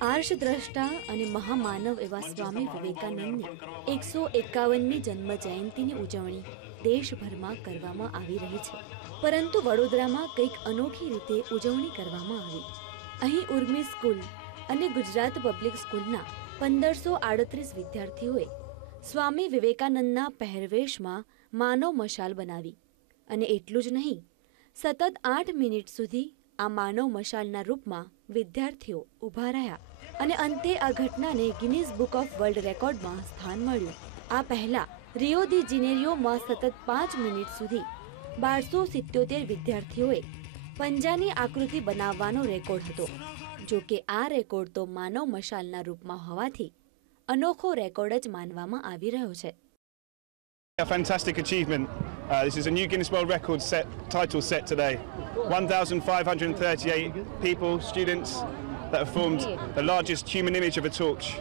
આર્ષદ્રષ્ટા અને મહામાનવ એવા સ્વામી વિવેકાનંદની એકસો એકાવનમી જન્મ જયંતિની ઉજવણી દેશભરમાં કરવામાં આવી રહી છે. પરંતુ વડોદરામાં કંઈક અનોખી રીતે ઉજવણી કરવામાં આવી. અહીં ઉર્મી સ્કૂલ અને ગુજરાત પબ્લિક સ્કૂલના પંદરસો આડત્રીસ વિદ્યાર્થીઓએ સ્વામી વિવેકાનંદના પહેરવેશમાં માનવ મશાલ બનાવી. અને એટલું જ નહીં, સતત આઠ મિનિટ સુધી આ માનવ મશાલના રૂપમાં વિદ્યાર્થીઓ ઊભા રહ્યા અને અંતે આ ઘટનાને ગિનીઝ બુક ઓફ વર્લ્ડ રેકોર્ડમાં સ્થાન મળ્યું આ પહેલા રિયો દી જિનેરિયોમાં સતત પાંચ મિનિટ સુધી બારસો સિત્યોતેર વિદ્યાર્થીઓએ પંજાની આકૃતિ બનાવવાનો રેકોર્ડ હતો જો કે આ રેકોર્ડ તો માનવ મશાલના રૂપમાં હોવાથી અનોખો રેકોર્ડ જ માનવામાં આવી રહ્યો છે A fantastic achievement. Uh, this is a new Guinness World Record set, title set today. 1,538 people, students, that have formed the largest human image of a torch.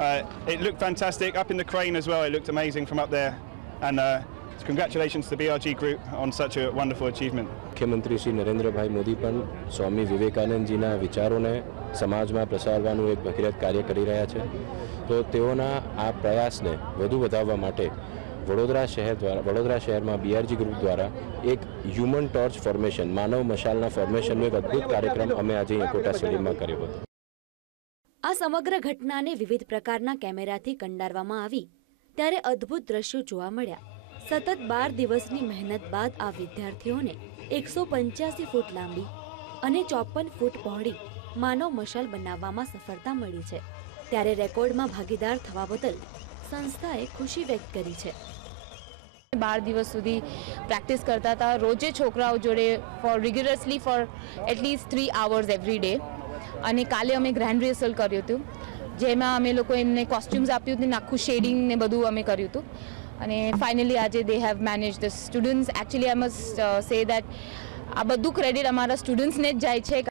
Uh, it looked fantastic up in the crane as well. It looked amazing from up there. And uh, congratulations to the BRG Group on such a wonderful achievement. મુખ્યમંત્રી શ્રી નરેન્દ્રભાઈ મોદી પણ સ્વામી વિવેકાનંદજીના વિચારોને સમાજમાં પ્રસારવાનું એક ભગીરથ કાર્ય કરી રહ્યા છે તો તેઓના આ પ્રયાસને વધુ વધારવા માટે વડોદરા શહેર દ્વારા, વડોદરા શહેરમાં બીઆરજી ગ્રુપ દ્વારા એક હ્યુમન ટોર્ચ ફોર્મેશન માનવ મશાલના ફોર્મેશનનો એક અદ્ભુત કાર્યક્રમ અમે આજે અહીં કોટા સ્ટેડિયમમાં કર્યો હતો. આ સમગ્ર ઘટનાને વિવિધ પ્રકારના કેમેરાથી કંડારવામાં આવી, ત્યારે અદ્ભુત દ્રશ્યો જોવા મળ્યા. સતત બાર દિવસની મહેનત બાદ આ વિદ્યાર્થીઓને એકસો પંચ્યાસી ફૂટ લાંબી અને ચોપન ફૂટ પહોળી માનવ મશાલ બનાવવામાં સફળતા મળી છે. ત્યારે રેકોર્ડમાં ભાગીદાર થવા બદલ સંસ્થાએ ખુશી વ્યક્ત કરી છે. બાર દિવસ સુધી પ્રેક્ટિસ કરતા હતા. રોજે છોકરાઓ જોડે for regularly for at least three hours every day અને કાલે અમે ગ્રેન્ડ રિહર્સલ કર્યું હતું. જેમાં અમે લોકો એમને કોસ્ટ્યુમ્સ આપ્યું હતું ને આખું શેડિંગ ને બધું અમે કર્યું હતું. અને ફાઇનલી આજે they have manage the students actually I must say that આ બધું ક્રેડિટ અમારા સ્ટુડન્ટ્સને જ જાય છે.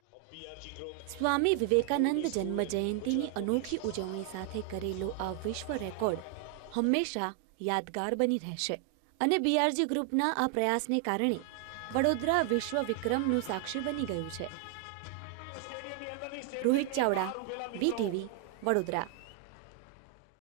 સ્વામી વિવેકાનંદ જન્મ જયંતિની અનોખી ઉજવણી સાથે કરેલો આ વિશ્વ રેકોર્ડ હંમેશા યાદગાર બની રહેશે. અને બીઆરજી ગ્રુપના આ પ્રયાસને કારણે વડોદરા વિશ્વ વિક્રમનું સાક્ષી બની ગયું છે. રોહિત ચાવડા વીટીવી વડોદરા.